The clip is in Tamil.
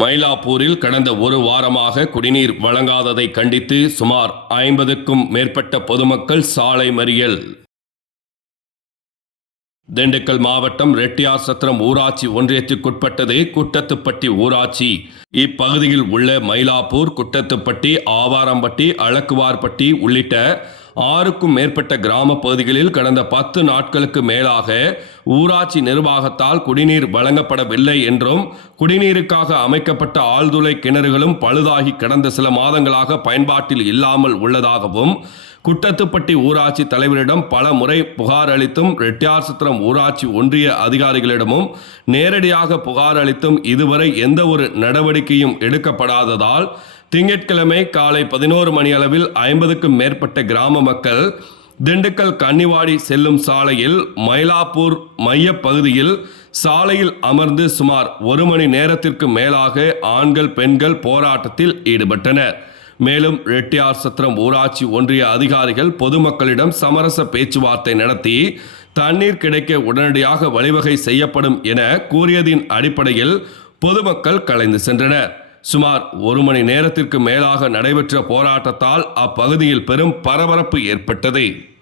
மயிலாப்பூரில் கடந்த ஒரு வாரமாக குடிநீர் வழங்காததை கண்டித்து சுமார் ஐம்பதுக்கும் மேற்பட்ட பொதுமக்கள் சாலை மறியல். திண்டுக்கல் மாவட்டம் ரெட்டியார் சத்திரம் ஊராட்சி ஒன்றியத்திற்குட்பட்டது குட்டத்துப்பட்டி ஊராட்சி. இப்பகுதியில் உள்ள மயிலாப்பூர் குட்டத்துப்பட்டி ஆவாரம்பட்டி அழக்குவார்பட்டி உள்ளிட்ட ஆறுக்கும் மேற்பட்ட கிராம பகுதிகளில் கடந்த பத்து நாட்களுக்கு மேலாக ஊராட்சி நிர்வாகத்தால் குடிநீர் வழங்கப்படவில்லை என்றும் குடிநீருக்காக அமைக்கப்பட்ட ஆழ்துளை கிணறுகளும் பழுதாகி கடந்த சில மாதங்களாக பயன்பாட்டில் இல்லாமல் உள்ளதாகவும் குட்டத்துப்பட்டி ஊராட்சி தலைவரிடம் பல முறை புகார் அளித்தும் ரெட்டியார்சத்திரம் ஊராட்சி ஒன்றிய அதிகாரிகளிடமும் நேரடியாக புகார் அளித்தும் இதுவரை எந்த ஒரு நடவடிக்கையும் எடுக்கப்படாததால் திங்கட்கிழமை காலை பதினோரு மணி அளவில் ஐம்பதுக்கும் மேற்பட்ட கிராம மக்கள் திண்டுக்கல் கன்னிவாடி செல்லும் சாலையில் மயிலாப்பூர் மையப் பகுதியில் சாலையில் அமர்ந்து சுமார் ஒரு மணி நேரத்திற்கு மேலாக ஆண்கள் பெண்கள் போராட்டத்தில் ஈடுபட்டனர். மேலும் ரெட்டியார் சத்திரம் ஊராட்சி ஒன்றிய அதிகாரிகள் பொதுமக்களிடம் சமரச பேச்சுவார்த்தை நடத்தி தண்ணீர் கிடைக்க உடனடியாக வழிவகை செய்யப்படும் என கூறியதின் அடிப்படையில் பொதுமக்கள் கலைந்து சென்றனர். சுமார் ஒரு மணி நேரத்திற்கு மேலாக நடைபெற்ற போராட்டத்தால் அப்பகுதியில் பெரும் பரபரப்பு ஏற்பட்டது.